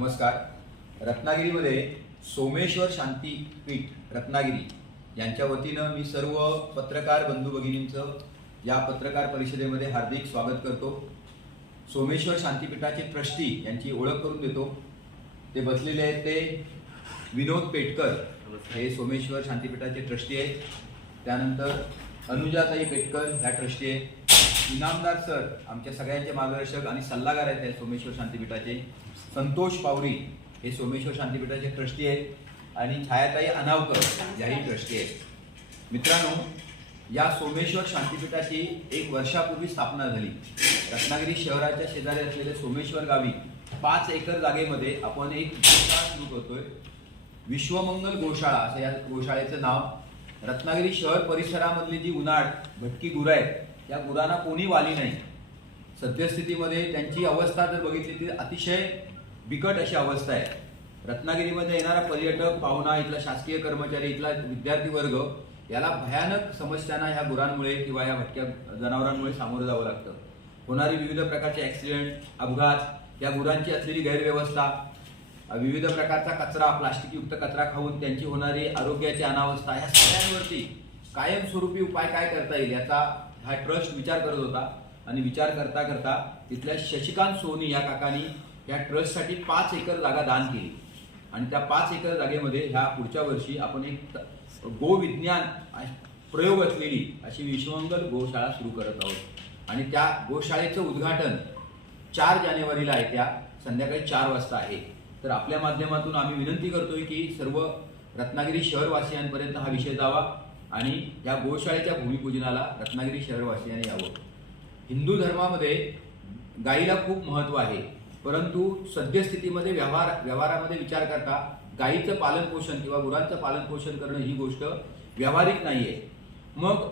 नमस्कार. रत्नागिरीमध्ये सोमेश्वर शांतीपीठ रत्नागिरी यांच्या वतीनं मी सर्व पत्रकार बंधू भगिनींचं या पत्रकार परिषदेमध्ये हार्दिक स्वागत करतो. सोमेश्वर शांतीपीठाचे ट्रस्टी यांची ओळख करून देतो. ते बसलेले आहेत ते विनोद पेटकर. हे सोमेश्वर शांतीपीठाचे ट्रस्टी आहेत. त्यानंतर अनुजाताई पेटकर ह्या ट्रस्टी आहेत. इनामदार सर आमच्या सगळ्यांचे मार्गदर्शक आणि सल्लागार आहेत सोमेश्वर शांतीपीठाचे. संतोष पावरी हे सोमेश्वर शांतीपीठाचे ट्रस्टी आहेत आणि छायाताई अनावकर याही ट्रस्टी आहेत. मित्रांनो या सोमेश्वर शांतीपीठाची एक वर्षापूर्वी स्थापना झाली. रत्नागिरी शहराच्या शेजारी असलेले सोमेश्वर गावी पाच एकर जागेमध्ये आपण एक गोशाळा सुरू करतोय. विश्वमंगल गोशाळा असं या गोशाळेचं नाव. रत्नागिरी शहर परिसरामधली जी उन्हाळ भटकी गुरं आहेत या गुरांना कोणी वाली नाही. सद्यस्थितीमध्ये त्यांची अवस्था जर बघितली ती अतिशय बिकट अशी अवस्था आहे. रत्नागिरीमध्ये येणारा पर्यटक पाहुणा इथला शासकीय कर्मचारी इथला विद्यार्थी वर्ग याला भयानक समस्यांना ह्या गुरांमुळे किंवा या भटक्या जनावरांमुळे सामोरं जावं लागतं. होणारी विविध प्रकारचे ॲक्सिडेंट अपघात या गुरांची असलेली गैरव्यवस्था विविध प्रकारचा कचरा प्लास्टिकयुक्त कचरा खाऊन त्यांची होणारी आरोग्याची अनावस्था ह्या सगळ्यांवरती कायमस्वरूपी उपाय काय करता येईल याचा हा ट्रस्ट विचार करत होता. आणि विचार करता करता तिथल्या शशिकांत सोनी या काकांनी या ट्रस्टसाठी पाच एकर जागा दान केली. आणि त्या पाच एकर जागेमध्ये ह्या पुढच्या वर्षी आपण एक गोविज्ञान प्रयोग असलेली अशी विश्वमंगल गोशाळा सुरू करत आहोत. आणि त्या गोशाळेचं उद्घाटन चार जानेवारीला आहे त्या संध्याकाळी चार वाजता आहे. तर आपल्या माध्यमातून आम्ही विनंती करतोय की सर्व रत्नागिरी शहरवासियांपर्यंत हा विषय जावा. आणि या गोशाळेच्या भूमिपूजनाला रत्नागिरी शहरवासियांनी यावं. हिंदू धर्मामध्ये गायीला खूप महत्त्व आहे परंतु सद्यस्थितीमध्ये व्यवहार व्यवहारामध्ये विचार करता गायीचं पालनपोषण किंवा गुरांचं पालनपोषण करणं ही गोष्ट व्यावहारिक नाही आहे मग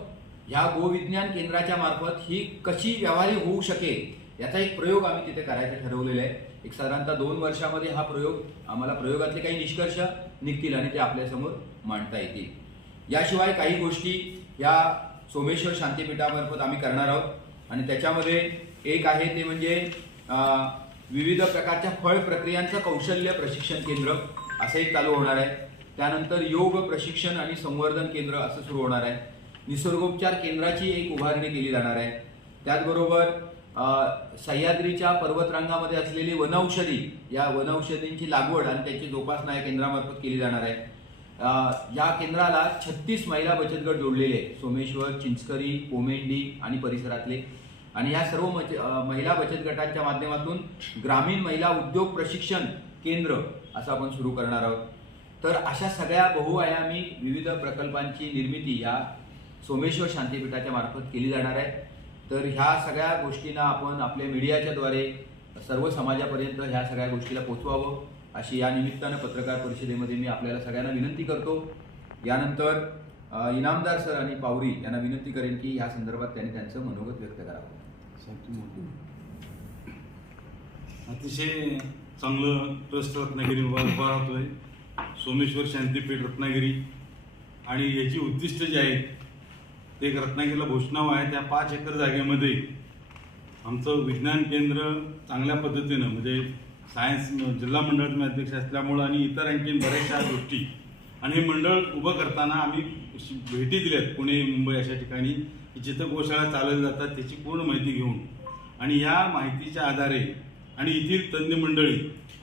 ह्या गोविज्ञान केंद्राच्या मार्फत ही कशी व्यावहारिक होऊ शकेल याचा एक प्रयोग आम्ही तिथे करायचं ठरवलेलं आहे. एक साधारणतः दोन वर्षामध्ये हा प्रयोग आम्हाला प्रयोगातले काही निष्कर्ष निघतील आणि ते आपल्यासमोर मांडता येतील. याशिवाय काही गोष्टी या सोमेश्वर शांतीपीठामार्फत आम्ही करणार आहोत. आणि त्याच्यामध्ये एक आहे ते म्हणजे विविध प्रकारच्या फळ प्रक्रियांचं कौशल्य प्रशिक्षण केंद्र असं एक चालू होणार आहे. त्यानंतर योग प्रशिक्षण आणि संवर्धन केंद्र असं सुरू होणार आहे. निसर्गोपचार केंद्राची एक उभारणी केली जाणार आहे. त्याचबरोबर सह्याद्रीच्या पर्वतरांगामध्ये असलेली वनौषधी या वनौषधींची लागवड आणि त्याची जोपासना या केंद्रामार्फत केली जाणार आहे. या केंद्राला छत्तीस महिला बचत गट जोडलेले आहेत. सोमेश्वर चिंचकरी कोमेंडी आणि परिसरातले. आणि या सर्व मच- महिला बचत गटांच्या माध्यमातून ग्रामीण महिला उद्योग प्रशिक्षण केंद्र असं आपण सुरू करणार आहोत. तर अशा सगळ्या बहुआयामी विविध प्रकल्पांची निर्मिती या सोमेश्वर शांतीपीठाच्या मार्फत केली जाणार आहे. तर ह्या सगळ्या गोष्टींना आपण आपल्या मीडियाच्याद्वारे सर्व समाजापर्यंत ह्या सगळ्या गोष्टीला पोचवावं. अशी या निमित्तानं पत्रकार परिषदेमध्ये मी आपल्याला सगळ्यांना विनंती करतो. यानंतर इनामदार सर आणि पावरी यांना विनंती करेन की या संदर्भात त्यांनी त्यांचं मनोगत व्यक्त करावं. अतिशय चांगलं ट्रस्ट रत्नागिरी उभा राहतोय. सोमेश्वर शांतीपीठ रत्नागिरी. आणि याची उद्दिष्ट जी आहेत ते एक रत्नागिरीला घोषणाव आहे. त्या पाच एकर जागेमध्ये आमचं विज्ञान केंद्र चांगल्या पद्धतीनं म्हणजे सायन्स जिल्हा मंडळाचे अध्यक्ष असल्यामुळं आणि इतर आणखीन बऱ्याचशा गोष्टी. आणि हे मंडळ उभं करताना आम्ही भेटी दिल्यात पुणे मुंबई अशा ठिकाणी जिथं गोशाळा चालवल्या जातात त्याची पूर्ण माहिती घेऊन. आणि या माहितीच्या आधारे आणि येथील तज्ज्ञ मंडळी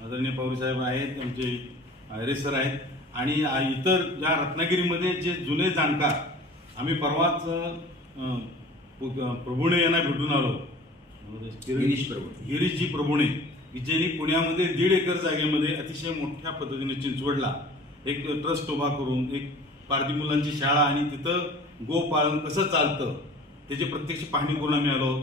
आदरणीय पवार साहेब आहेत आमचे आयरे सर आहेत आणि इतर ज्या रत्नागिरीमध्ये जे जुने जाणकार आम्ही परवाच प्रभुणे यांना भेटून आलो. गिरीश प्रभू. गिरीशजी प्रभुणे. की ज्यांनी पुण्यामध्ये दीड एकर जागेमध्ये अतिशय मोठ्या पद्धतीने चिंचवडला. एक ट्रस्ट उभा करून एक पारधी मुलांची शाळा आणि तिथं गोपालन कसं चालतं त्याची प्रत्यक्ष पाहणी करून आम्ही आलो आहोत.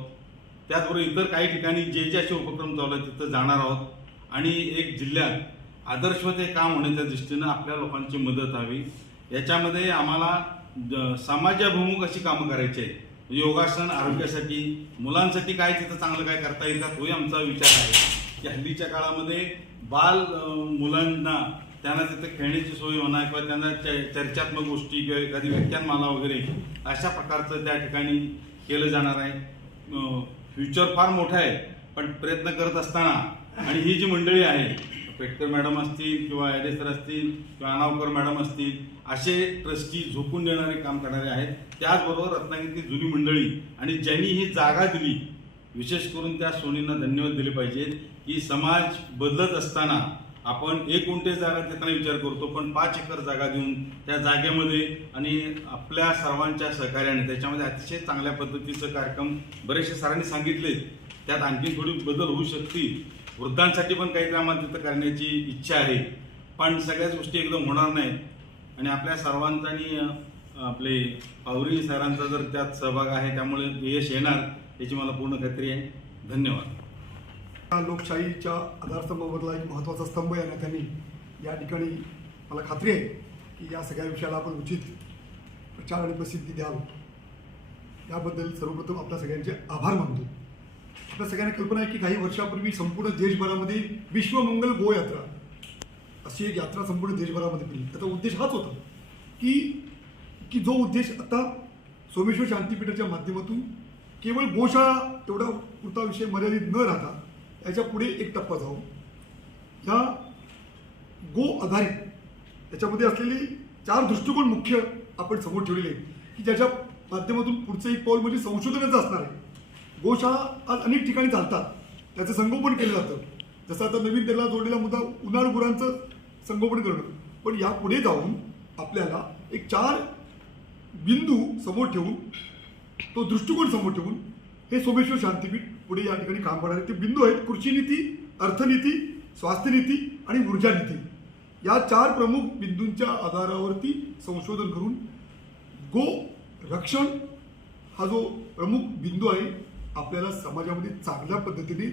त्याचबरोबर इतर काही ठिकाणी जे जे असे उपक्रम चालू आहेत तिथं जाणार आहोत. आणि एक जिल्ह्यात आदर्शवत हे काम होण्याच्या दृष्टीनं आपल्या लोकांची मदत हवी. याच्यामध्ये आम्हाला ज- समाजाभिमुख अशी कामं करायची आहे योगासन आरोग्यासाठी मुलांसाठी काय तिथं चांगलं काय करता येईल का तोही आमचा विचार आहे. की हल्लीच्या काळामध्ये बाल मुलांना त्यांना तिथे खेळण्याची सोय होणार किंवा त्यांना च- चर्चात्मक गोष्टी किंवा एखादी व्याख्यानमाला वगैरे अशा प्रकारचं त्या ठिकाणी केलं जाणार आहे. फ्युचर फार मोठं आहे पण प्रयत्न करत असताना आणि ही जी मंडळी आहे पेटकर मॅडम असतील किंवा ॲडे सर असतील किंवा अनावकर मॅडम असतील असे ट्रस्टी झोपून देणारे काम करणारे आहेत. त्याचबरोबर रत्नागिरीतली जुनी मंडळी आणि ज्यांनी ही जागा दिली विशेष करून त्या सोनींना धन्यवाद दिले पाहिजेत. की समाज बदलत असताना आपण एक गुंठे जागा देताना विचार करतो पण पाच एकर जागा देऊन त्या जागेमध्ये आणि आपल्या सर्वांच्या सहकार्याने त्याच्यामध्ये अतिशय चांगल्या पद्धतीचं कार्यक्रम बरेचसे सरांनी सांगितले. त्यात आणखी थोडी बदल होऊ शकतील. वृद्धांसाठी पण काहीतरी आम्हाला तिथं करण्याची इच्छा आहे. पण सगळ्याच गोष्टी एकदम होणार नाहीत. आणि आपल्या सर्वांचा आणि आपले पावरी सरांचा जर त्यात सहभाग आहे त्यामुळे यश येणार याची मला पूर्ण खात्री आहे. धन्यवाद. लोकशाहीच्या आधारस्तंभाबद्दला एक महत्त्वाचा स्तंभ या नात्याने या ठिकाणी मला खात्री आहे की या सगळ्या विषयाला आपण उचित प्रचार आणि प्रसिद्धी द्याल याबद्दल सर्वप्रथम आपल्या सगळ्यांचे आभार मानतो. आपल्या सगळ्यांना कल्पना आहे की काही वर्षापूर्वी संपूर्ण देशभरामध्ये विश्वमंगल गोयात्रा अशी एक यात्रा संपूर्ण देशभरामध्ये केली. त्याचा उद्देश हाच होता की की जो उद्देश आता सोमेश्वर शांतीपीठाच्या माध्यमातून केवळ गोशाळा एवढा पुरता विषय मर्यादित न राहता याच्यापुढे एक टप्पा जाऊ ह्या गो आधारित त्याच्यामध्ये असलेले चार दृष्टिकोन मुख्य आपण समोर ठेवलेले आहेत की ज्याच्या माध्यमातून पुढचं एक पाऊल म्हणजे संशोधनाचं असणार आहे. गोशाळा आज अनेक ठिकाणी चालतात त्याचं संगोपन केलं जातं. जसं आता नवीन त्याला जोडलेला मुद्दा उन्हाळ गुरांचं संगोपन करणं. पण या पुढे जाऊन आपल्याला एक चार बिंदू समोर ठेवून तो दृष्टिकोन समोर ठेवून हे सोमेश्वर शांतीपीठ पुढे या ठिकाणी काम करणारे ते बिंदू आहेत. कृषी नीती अर्थनीती स्वास्थ्य नीती आणि ऊर्जा नीती. या चार प्रमुख बिंदूंच्या आधारावरती संशोधन करून गो रक्षण हा जो प्रमुख बिंदू आहे आपल्याला समाजामध्ये चांगल्या पद्धतीने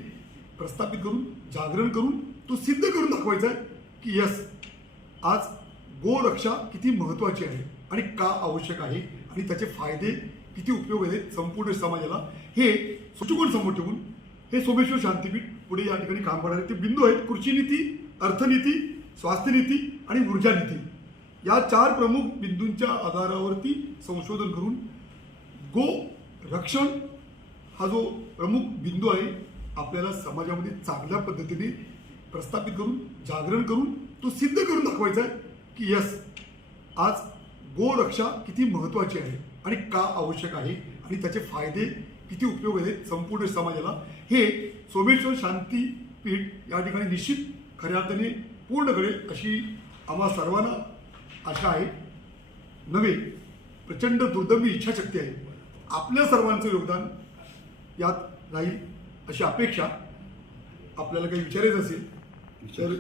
प्रस्थापित करून जागरण करून तो सिद्ध करून दाखवायचा आहे की यस आज गोरक्षा किती महत्त्वाची आहे आणि का आवश्यक आहे आणि त्याचे फायदे किती उपयोग आहेत संपूर्ण समाजाला? हे सुचकोन समोर ठेवून हे सोमेश्वर शांतीपीठ पुढे या ठिकाणी काम करणारे ते बिंदू आहेत. कृषी नीती अर्थनीती स्वास्थ्यनीती आणि ऊर्जा नीती. या चार प्रमुख बिंदूंच्या आधारावरती संशोधन करून गो रक्षण हा जो प्रमुख बिंदू आहे आपल्याला समाजामध्ये चांगल्या पद्धतीने प्रस्थापित करून जागरण करून तो सिद्ध करून दाखवायचा आहे की यस आज गोरक्षा किती महत्त्वाची आहे. आणि का आवश्यक आहे आणि त्याचे फायदे किती उपयोग आहेत संपूर्ण समाजाला हे सोमेश्वर शांती पीठ या ठिकाणी निश्चित खऱ्या अर्थाने पूर्ण करेल अशी आम्हा सर्वांना आशा आहे. नव्हे प्रचंड दुर्दम्य इच्छाशक्ती आहे. आपल्या सर्वांचं योगदान यात राहील अशी अपेक्षा. आपल्याला काही विचारायचं असेल तर